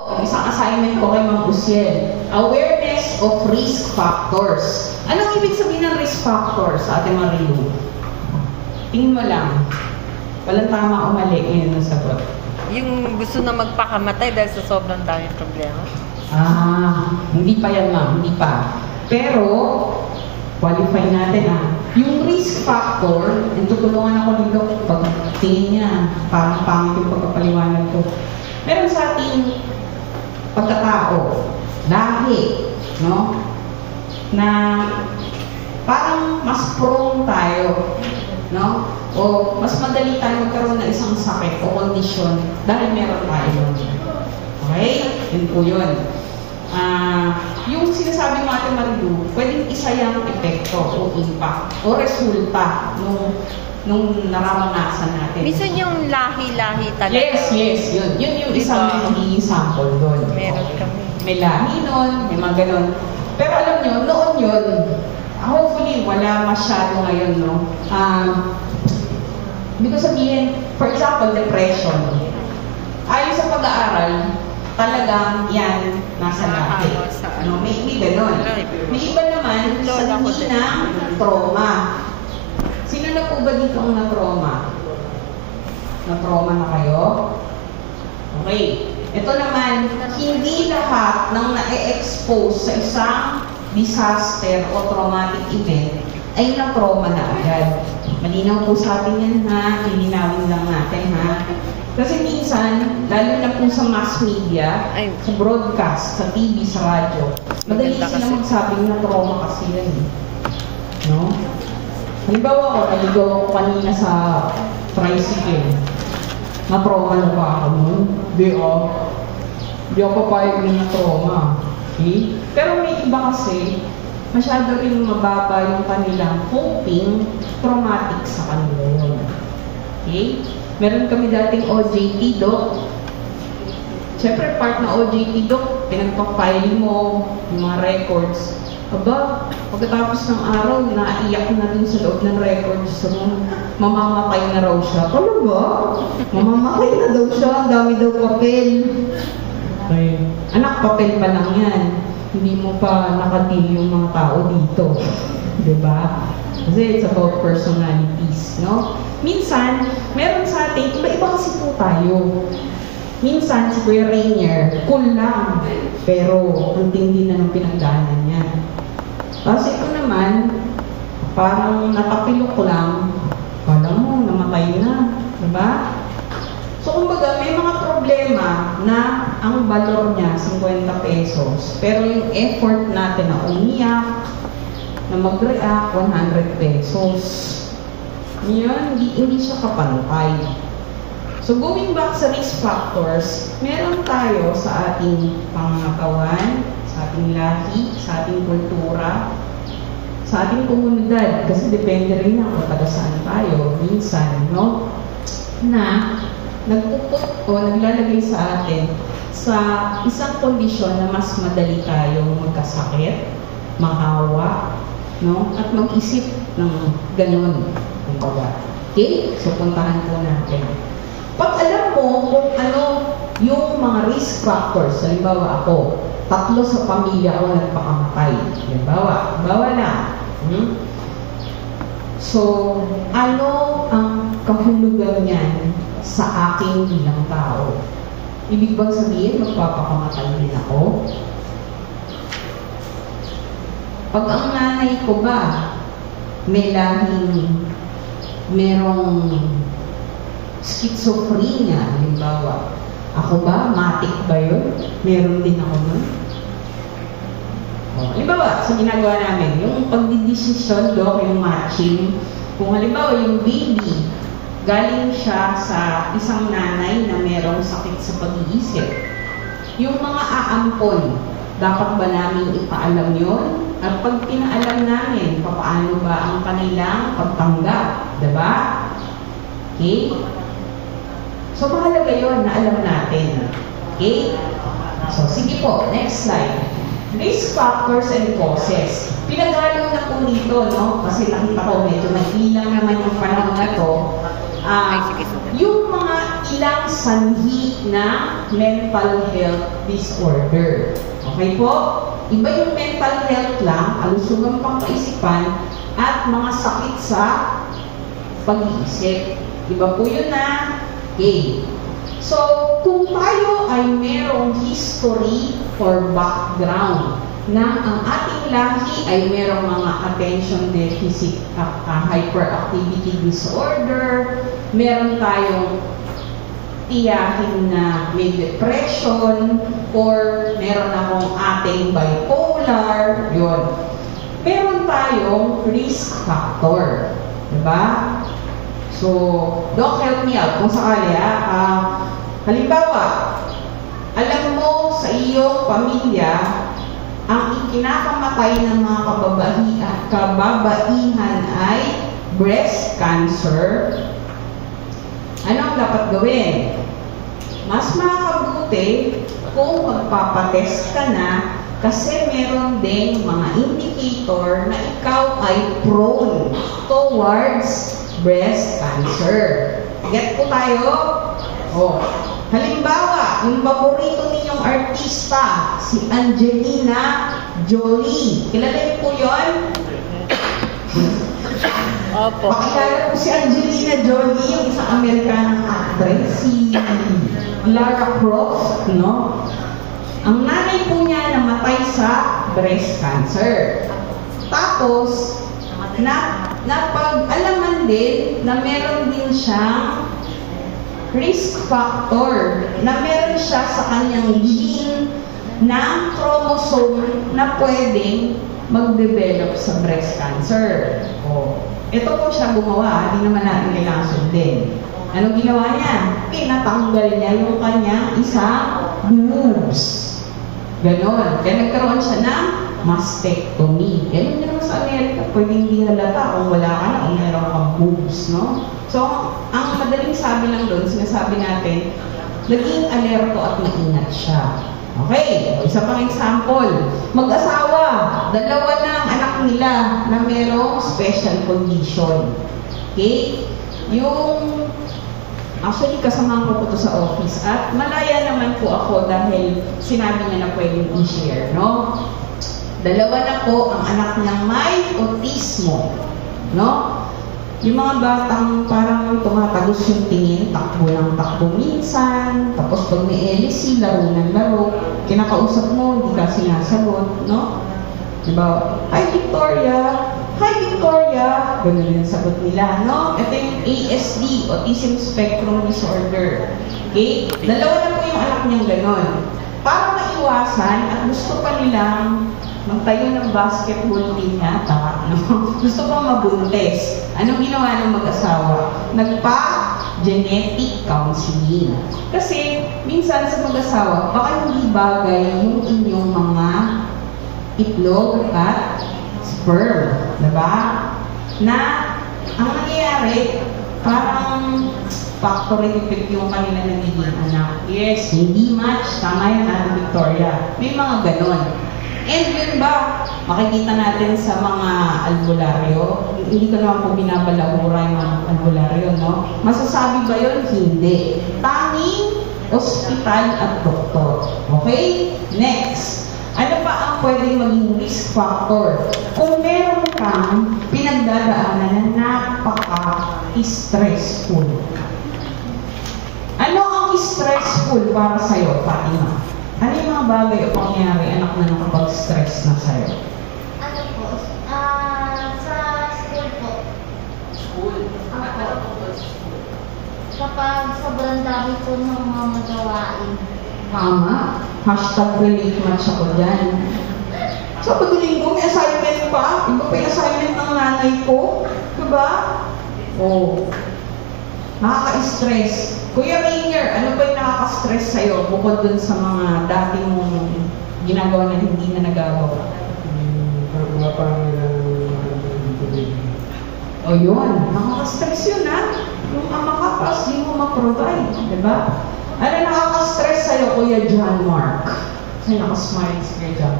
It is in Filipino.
Isang assignment ko kay Ma'am Usiel. Awareness of risk factors. Anong ibig sabihin ng risk factors sa ating Marilu? Tingin mo lang. Walang tama o mali ngayon ang sagot. Yung gusto na magpakamatay dahil sa sobrang daming problema? Hindi pa yan, ma'am. Hindi pa. Pero, qualify natin yung risk factor, tutulungan ako dito pag tingin niya, parang pangit yung pagpapaliwanag ko. Meron sa ating pagkatao, lahi, no? Na parang mas prone tayo, no? O mas madali tayo magkaroon ng isang sakit o kondisyon dahil meron tayo. Okay? Yun po yun. Yung sinasabi mo ating Marilu, pwedeng isa yung epekto o impact o resulta nung naramanasan natin. Minsan yung lahi-lahi talaga. Yes, yun. Yun yung isang magiging sample doon. Meron kami. May lahi nun, may mga ganun. Pero alam nyo, noon yun, hopefully wala masyado ngayon, no? Hindi ko sabihin, for example, depression. Ayon sa pag-aaral, talagang yan nasa lahi. No, may ganun. May iba naman sa hindi ng trauma. Sino na po ba dito ang na-trauma? Na-trauma na kayo? Okay. Ito naman, hindi lahat ng na-expose sa isang disaster o traumatic event ay na-trauma na agad. Malinaw po sa atin yan, ha? Lilinawin lang natin, ha? Kasi minsan, lalo na po sa mass media, sa broadcast, sa TV, sa radyo, madali sila magsabing na trauma kasi yan. No? Halimbawa ako, naligaw ako kanina sa tricycle. Na-trauma na ba ako nun? Hindi ako papayag na na-trauma. Okay? Pero may iba kasi, masyado rin mababa yung kanilang coping traumatic sa kanila yun. Okay? Meron kami dating OJT, Doc. Siyempre, part na OJT, Doc, pinagpapile mo yung mga records. Aba, pagkatapos ng araw, naiyak na dun sa loob ng records. So, mamamatay na raw siya. Ano ba? Mamamatay na daw siya. Ang dami daw papel. Okay. Anak, papel pa lang yan. Hindi mo pa nakadeal yung mga tao dito. Diba? Kasi it's about personalities, no? Minsan, meron sa atin, iba-iba kasi po tayo. Minsan, si Kuya Rainier, cool lang. Pero, ang tindi na ng pinagdaanan niya. Kasi ito naman, parang natapilok lang. Kala mo, namatay na. Diba? So, kumbaga, may mga problema na ang valor niya, 50 pesos. Pero yung effort natin na umiyak, na mag-react, 100 pesos. Yan, hindi siya kapantay. So, going back sa risk factors, meron tayo sa ating pangangatawan, sa ating lahi, sa ating kultura, sa ating komunidad, kasi depende rin na kung taga saan tayo, minsan, no? Na nagpuput o naglalagay sa atin sa isang kondisyon na mas madali tayong magkasakit, mahawa, no? At mag-isip ng ganun. Okay? So, puntahan po natin. Pag alam mo kung ano yung mga risk factors, halimbawa ako, 3 sa pamilya ko nagpakamatay. Halimbawa na. So, ano ang kahulugan niyan sa akin bilang tao? Ibig bang sabihin, magpapakamatay din ako? Pag ang nanay ko ba, may lahing merong schizophrenia, halimbawa. Ako ba? Matik ba yun? Meron din ako nun? Halimbawa, sa ginagawa namin, yung pagdidesisyon, Doc, yung matching, kung halimbawa yung baby, galing siya sa isang nanay na merong sakit sa pag-iisip. Yung mga aampon, dapat ba namin ipaalam yun? At pag pinaalam namin, paano ba ang kanilang pagtanggap? Diba? Okay? So, mahalaga yun na alam natin. Okay? So, sige po. Next slide. Risk factors and causes. Pinagalo na po dito, no? Kasi nakita ko medyo nag-ilang naman yung panahon na to. Yung mga ilang sanhi ng mental health disorder. Okay po? Iba yung mental health lang, kalusugang pangkaisipan, at mga sakit sa pag-iisip. Iba po yun na. Okay. So, kung tayo ay merong history or background na ang ating lahi ay merong mga attention deficit hyperactivity disorder, meron tayong tiyahin na may depression, or meron akong ating bipolar, yun. Meron tayong risk factor. Diba? So, don't help me out kung sakali halimbawa, alam mo sa iyong pamilya, ang ikinakamatay ng mga kababaihan ay breast cancer. Ano ang dapat gawin? Mas makakabuti kung magpapatest ka na, kasi meron ding mga indicator na ikaw ay prone towards breast cancer. Get po tayo? Oh. Halimbawa, yung paborito ninyong artista, si Angelina Jolie. Kilala niyo po yun? Opo. Pakilala po si Angelina Jolie, yung isang Amerikanang actress, si Lara Croft, no? Ang nanay po niya namatay sa breast cancer. Tapos, napag-alaman din na meron din siyang risk factor, na meron siya sa kanyang gene ng chromosome na pwedeng mag-develop sa breast cancer. Oh. Ito po siya gumawa, hindi naman natin kailangan sundin. Anong ginawa niya? Pinatanggal niya yung kanyang isang boobs. Ganon. Kaya nagkaroon siya ng mastectomy. Ganun din naman sa Amerika, pwedeng hindi halata kung wala ka na, kung meron kang boobs, no? So, ang madaling sabi lang doon, sinasabi natin, naging alerto at maingat siya. Okay, isa pang example. Mag-asawa, dalawa na ang anak nila na merong special condition. Okay? Yung, actually, kasama ko po ito sa office at malaya naman po ako dahil sinabi niya na pwedeng i-share, no? Dalawa na po ang anak niyang may autismo, no? Yung mga batang parang tumatagos yung tingin, takbo ng takbo minsan, tapos pag may LC, laro ng laro, kinakausap mo, hindi ka sinasagot, no? Diba? Hi Victoria! Hi Victoria! Ganun yung sagot nila, no? Ito yung ASD, Autism Spectrum Disorder. Okay? Dalawa na po yung anak niyang ganon. Para maiwasan at gusto pa nilang magtayo ng basketball team yata, no? Gusto pang mabuntis. Anong ginawa ng mag-asawa? Nagpa-genetic counseling. Kasi, minsan sa mag-asawa, baka hindi bagay yung inyong mga itlog at sperm. Diba? Na, ang nangyayari, parang factory effect yung kanila nagiging anak. Yes, hindi match. Tama yan, Victoria. May mga ganon. And yun ba, makikita natin sa mga albularyo, hindi ko naman po binabalahura yung mga albularyo, no? Masasabi ba yun? Hindi. Tanging ospital at doktor. Okay? Next. Ano pa ang pwedeng maging risk factor? Kung meron kang pinagdadaanan na napaka-stressful. Ano ang stressful para sa'yo, Fatima? Ano yung mga bagay o pangyayari anak na nakapag-stress na sa'yo? Ano po? Sa school po. School? Ano po sa school? Kapag sobrang dami po ng mga magawain. Tama. #relate match ako dyan. Sabado linggo, may assignment pa. Iba pa yung assignment ng nanay ko. Diba? Oh. Nakaka-stress. Kuya Rainier, ano ba yung nakaka-stress sa'yo bukod dun sa mga dati mong ginagawa na hindi na nagawa? O yun, nakaka-stress yun Yung makapas, di mo ma-provide. Diba? Ano nakaka-stress sa'yo, Kuya John Mark? Ay, nakasmile si Kuya John.